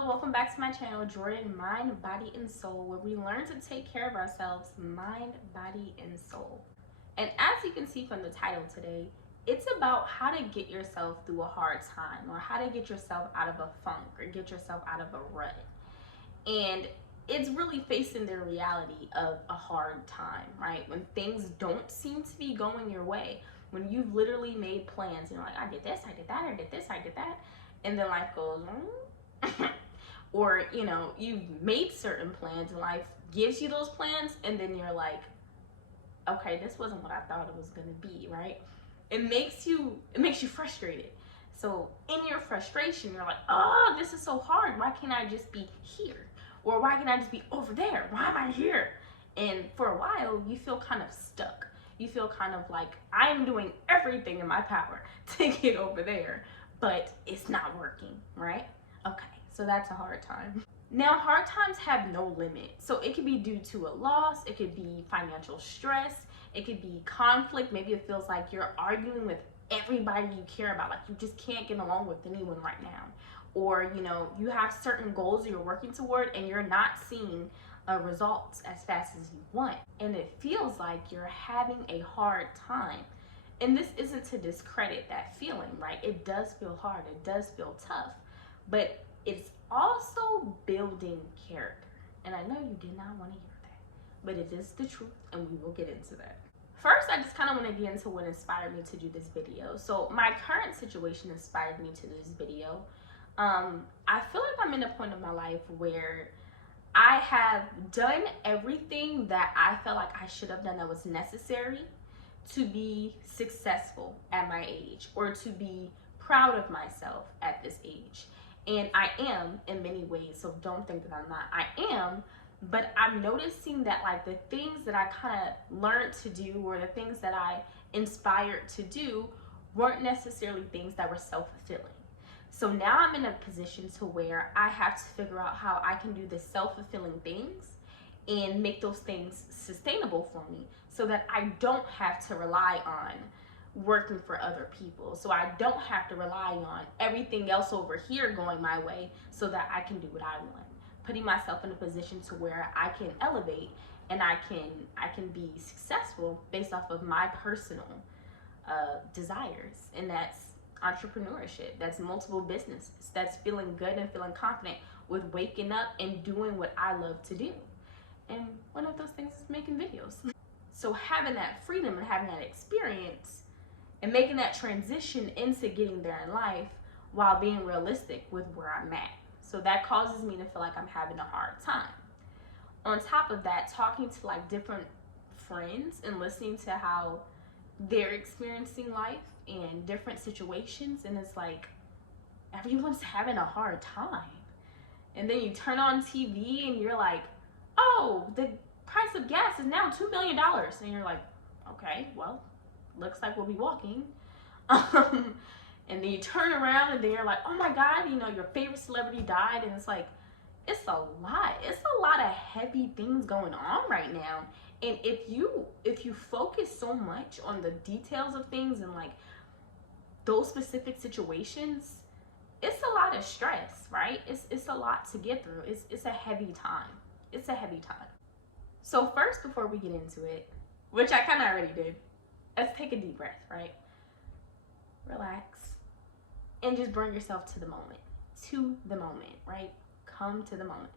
Hello, welcome back to my channel, Jordan Mind, Body, and Soul, where we learn to take care of ourselves, mind, body, and soul. And as you can see from the title today, it's about how to get yourself through a hard time, or how to get yourself out of a funk, or get yourself out of a rut. And it's really facing the reality of a hard time, right? When things don't seem to be going your way, when you've literally made plans, and you're like, I did this, I did that, I did this, I did that, and then life goes, or you've made certain plans and life gives you those plans, and then you're like, okay, this wasn't what I thought it was going to be, right? It makes you frustrated. So in your frustration, you're like, oh, this is so hard, why can't I just be here? Or why can't I just be over there? Why am I here? And for a while you feel kind of stuck. You feel kind of like, I'm doing everything in my power to get over there, but it's not working, right? Okay, so that's a hard time. Now, hard times have no limit. So it could be due to a loss, it could be financial stress, it could be conflict. Maybe it feels like you're arguing with everybody you care about, like you just can't get along with anyone right now. Or, you have certain goals you're working toward and you're not seeing results as fast as you want. And it feels like you're having a hard time. And this isn't to discredit that feeling, right? It does feel hard, it does feel tough, but it's also building character. And I know you did not want to hear that, but it is the truth, and we will get into that. First, I just kind of want to get into what inspired me to do this video. So my current situation inspired me to do this video. I feel like I'm in a point of my life where I have done everything that I felt like I should have done that was necessary to be successful at my age, or to be proud of myself at this age. And I am in many ways, so don't think that I'm not. I am, but I'm noticing that like the things that I kind of learned to do, or the things that I inspired to do, weren't necessarily things that were self-fulfilling. So now I'm in a position to where I have to figure out how I can do the self-fulfilling things and make those things sustainable for me, so that I don't have to rely on working for other people. So I don't have to rely on everything else over here going my way so that I can do what I want. Putting myself in a position to where I can elevate and I can be successful based off of my personal desires. And that's entrepreneurship, that's multiple businesses, that's feeling good and feeling confident with waking up and doing what I love to do. And one of those things is making videos. So having that freedom and having that experience and making that transition into getting there in life while being realistic with where I'm at. So that causes me to feel like I'm having a hard time. On top of that, talking to like different friends and listening to how they're experiencing life in different situations, and it's like everyone's having a hard time. And then you turn on TV and you're like, oh, the price of gas is now $2 million. And you're like, okay, well, looks like we'll be walking. And then you turn around and then you're like, oh my God, your favorite celebrity died. And it's like, it's a lot of heavy things going on right now. And if you focus so much on the details of things and like those specific situations, it's a lot of stress, right? It's a lot to get through. It's a heavy time. It's a heavy time. So first, before we get into it, which I kind of already did, let's take a deep breath, right? Relax. And just bring yourself to the moment, right? Come to the moment.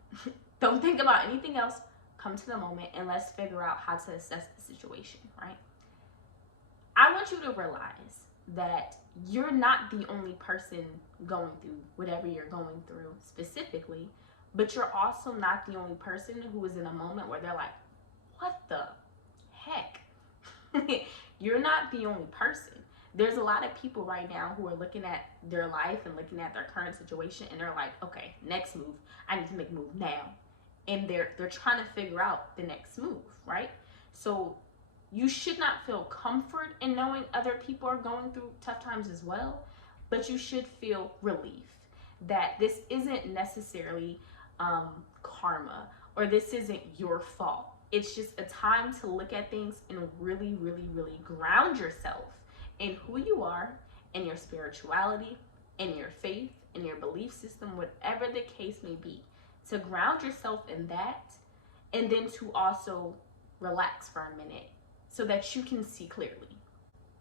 Don't think about anything else. Come to the moment, and let's figure out how to assess the situation, right? I want you to realize that you're not the only person going through whatever you're going through specifically, but you're also not the only person who is in a moment where they're like, what the heck? You're not the only person. There's a lot of people right now who are looking at their life and looking at their current situation, and they're like, okay, next move. I need to make a move now. And they're trying to figure out the next move, right? So you should not feel comfort in knowing other people are going through tough times as well, but you should feel relief that this isn't necessarily karma, or this isn't your fault. It's just a time to look at things and really, really, really ground yourself in who you are, in your spirituality, in your faith, in your belief system, whatever the case may be, to ground yourself in that, and then to also relax for a minute so that you can see clearly.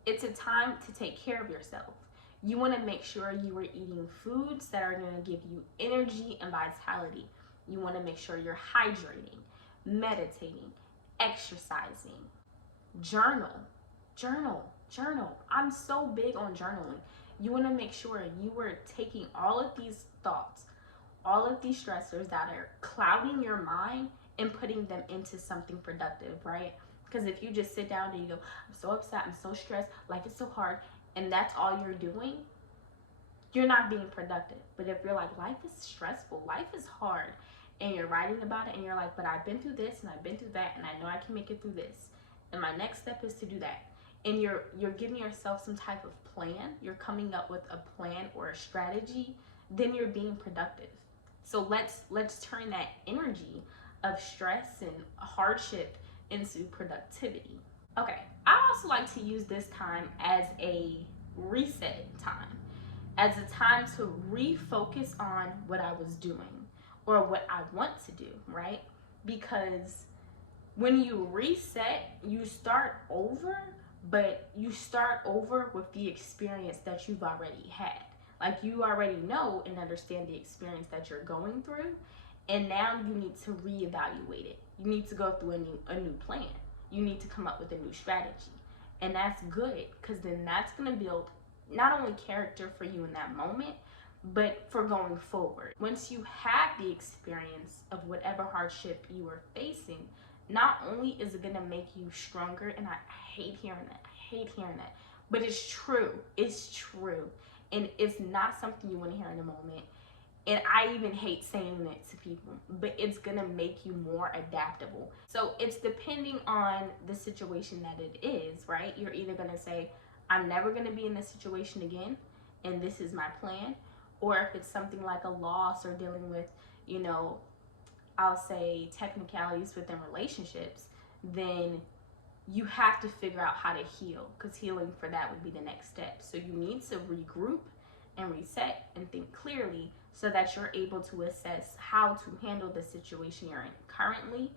It's a time to take care of yourself. You want to make sure you are eating foods that are going to give you energy and vitality. You want to make sure you're hydrating, meditating, exercising. Journal, journal. I'm so big on journaling. You want to make sure you are taking all of these thoughts, all of these stressors that are clouding your mind, and putting them into something productive, right? Because if you just sit down and you go, I'm so upset, I'm so stressed, life is so hard, and that's all you're doing, you're not being productive. But if you're like, life is stressful, life is hard, and you're writing about it, and you're like, but I've been through this and I've been through that, and I know I can make it through this, and my next step is to do that, and you're giving yourself some type of plan, you're coming up with a plan or a strategy, then you're being productive. So let's turn that energy of stress and hardship into productivity. Okay, I also like to use this time as a reset time, as a time to refocus on what I was doing or what I want to do, right? Because when you reset, you start over, but you start over with the experience that you've already had. Like, you already know and understand the experience that you're going through, and now you need to reevaluate it. You need to go through a new plan. You need to come up with a new strategy. And that's good, because then that's going to build not only character for you in that moment, but for going forward. Once you have the experience of whatever hardship you are facing, not only is it going to make you stronger, and I hate hearing that, but it's true. It's true. And it's not something you want to hear in the moment. And I even hate saying it to people, but it's gonna make you more adaptable. So it's depending on the situation that it is, right? You're either gonna say, I'm never gonna be in this situation again, and this is my plan. Or if it's something like a loss or dealing with, I'll say technicalities within relationships, then you have to figure out how to heal, because healing for that would be the next step. So you need to regroup and reset and think clearly, so that you're able to assess how to handle the situation you're in currently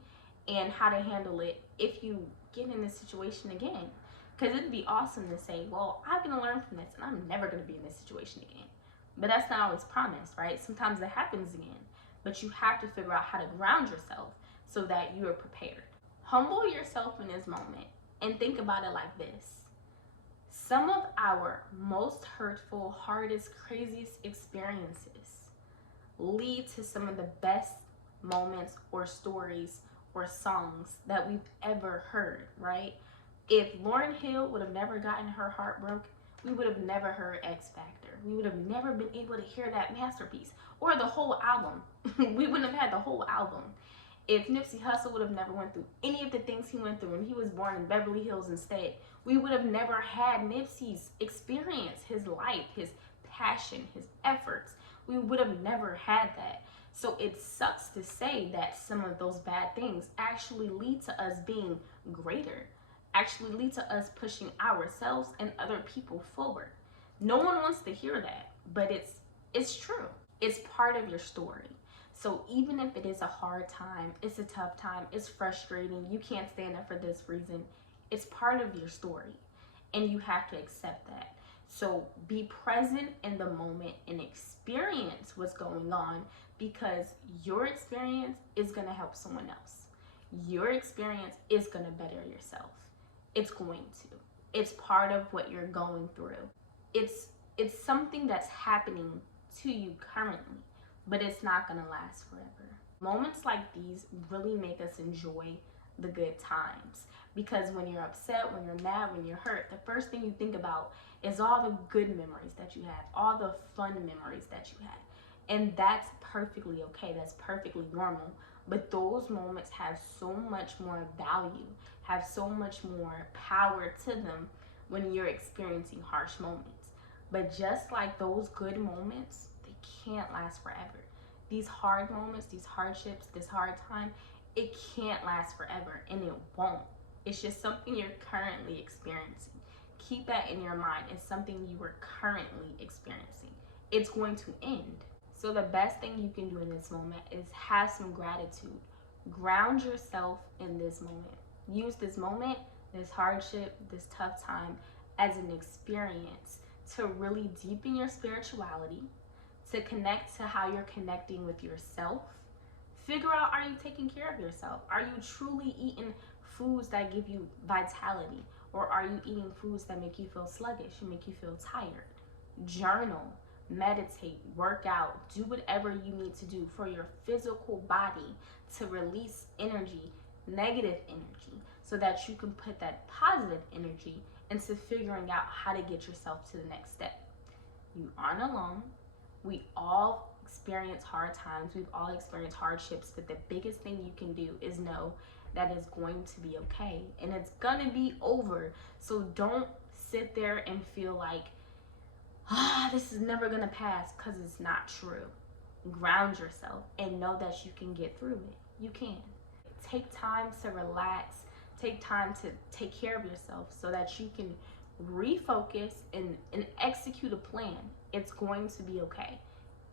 and how to handle it if you get in this situation again. Because it'd be awesome to say, well, I'm going to learn from this and I'm never going to be in this situation again. But that's not always promised, right? Sometimes it happens again. But you have to figure out how to ground yourself so that you are prepared. Humble yourself in this moment and think about it like this. Some of our most hurtful, hardest, craziest experiences lead to some of the best moments or stories or songs that we've ever heard, right? If Lauryn Hill would have never gotten her heart broke, we would have never heard X Factor. We would have never been able to hear that masterpiece or the whole album. We wouldn't have had the whole album. If Nipsey Hussle would have never went through any of the things he went through and he was born in Beverly Hills instead, we would have never had Nipsey's experience, his life, his passion, his efforts. We would have never had that. So it sucks to say that some of those bad things actually lead to us being greater, actually lead to us pushing ourselves and other people forward. No one wants to hear that, but it's true. It's part of your story. So even if it is a hard time, it's a tough time, it's frustrating, you can't stand up for this reason, it's part of your story, and you have to accept that. So be present in the moment and experience what's going on, because your experience is going to help someone else. Your experience is going to better yourself. It's going to. It's part of what you're going through. It's something that's happening to you currently, but it's not going to last forever. Moments like these really make us enjoy the good times, because when you're upset, when you're mad, when you're hurt, the first thing you think about is all the good memories that you had, all the fun memories that you had. And that's perfectly okay. That's perfectly normal. But those moments have so much more value, have so much more power to them when you're experiencing harsh moments. But just like those good moments, they can't last forever. These hard moments, these hardships, this hard time, it can't last forever, and it won't. It's just something you're currently experiencing. Keep that in your mind. It's something you are currently experiencing. it's going to end. So the best thing you can do in this moment is have some gratitude. Ground yourself in this moment. Use this moment, this hardship, this tough time as an experience to really deepen your spirituality, to connect to how you're connecting with yourself. Figure out, are you taking care of yourself? Are you truly eating foods that give you vitality? Or are you eating foods that make you feel sluggish and make you feel tired? Journal, meditate, work out, do whatever you need to do for your physical body to release energy, negative energy, so that you can put that positive energy into figuring out how to get yourself to the next step. You aren't alone. We all experience hard times. We've all experienced hardships, but the biggest thing you can do is know that it's going to be okay and it's gonna be over. So don't sit there and feel like, this is never gonna pass, because it's not true. Ground yourself and know that you can get through it. You can. Take time to relax. Take time to take care of yourself so that you can refocus and execute a plan. It's going to be okay.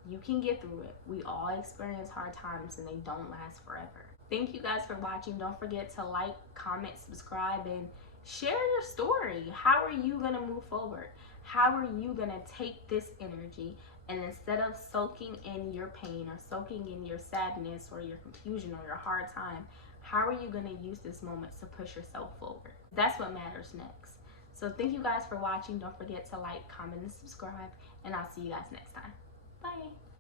You can get through it. We all experience hard times and they don't last forever. Thank you guys for watching. Don't forget to like, comment, subscribe, and share your story. How are you going to move forward? How are you going to take this energy and instead of soaking in your pain or soaking in your sadness or your confusion or your hard time, how are you going to use this moment to push yourself forward? That's what matters next. So thank you guys for watching. Don't forget to like, comment, and subscribe, and I'll see you guys next time. Bye.